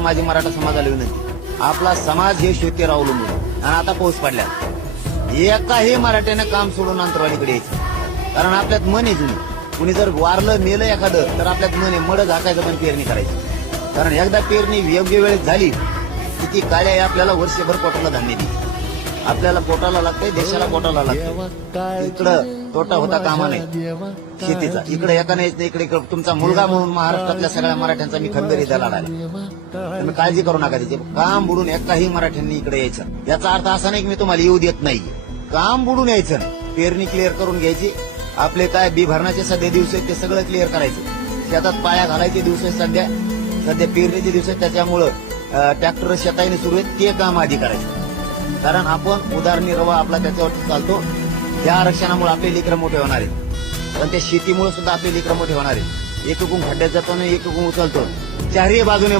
माध्यमातून माझी मराठा समाजाला विनंती, आपला समाज हे शेतीवर अवलंबून आणि आता पाऊस पडल्या एकाही मराठ्यानं काम सोडून अंतरवाडीकडे यायचं, कारण आपल्यात मन आहे जुनी. कुणी जर वारलं मेलं एखादं तर आपल्यात मन आहे मड झाकायचं पण पेरणी करायची, कारण एकदा पेरणी योग्य वेळेत झाली की ती काळ्या आपल्याला वर्षभर पोटाला धान्य देईल. आपल्याला पोटाला लागतंय, देशाला पोटाला लागतंय. इकडं तोटा होता कामा नाही शेतीचा. इकडे एका नाही इकडे तुमचा मुलगा म्हणून महाराष्ट्रातल्या सगळ्या मराठ्यांचा मी खंबीर इथं लढायला. तुम्ही काळजी करू नका, त्याचे काम बुडून एकाही मराठ्यांनी इकडे यायचं. याचा अर्थ असा नाही की मी तुम्हाला येऊ देत नाही, काम बुडून यायचं नाही. पेरणी क्लिअर करून घ्यायची, आपले काय बी भरण्याचे सध्या दिवस आहेत ते सगळं क्लिअर करायचं. शेतात पाया घालायचे दिवस आहेत सध्या पेरणीचे दिवस आहेत, त्याच्यामुळं ट्रॅक्टर शेताने सुरू आहेत ते काम आधी करायचं. कारण आपण उदारनिर्वाह आपला त्याच्यावरती चालतो. त्या आरक्षणामुळे आपले लेकरं मोठे होणार आहेत, पण त्या शेतीमुळे सुद्धा आपले लेकरं मोठे होणार आहेत. एक खड्ड्यात जातो आणि एक उचलतो, चारही बाजूने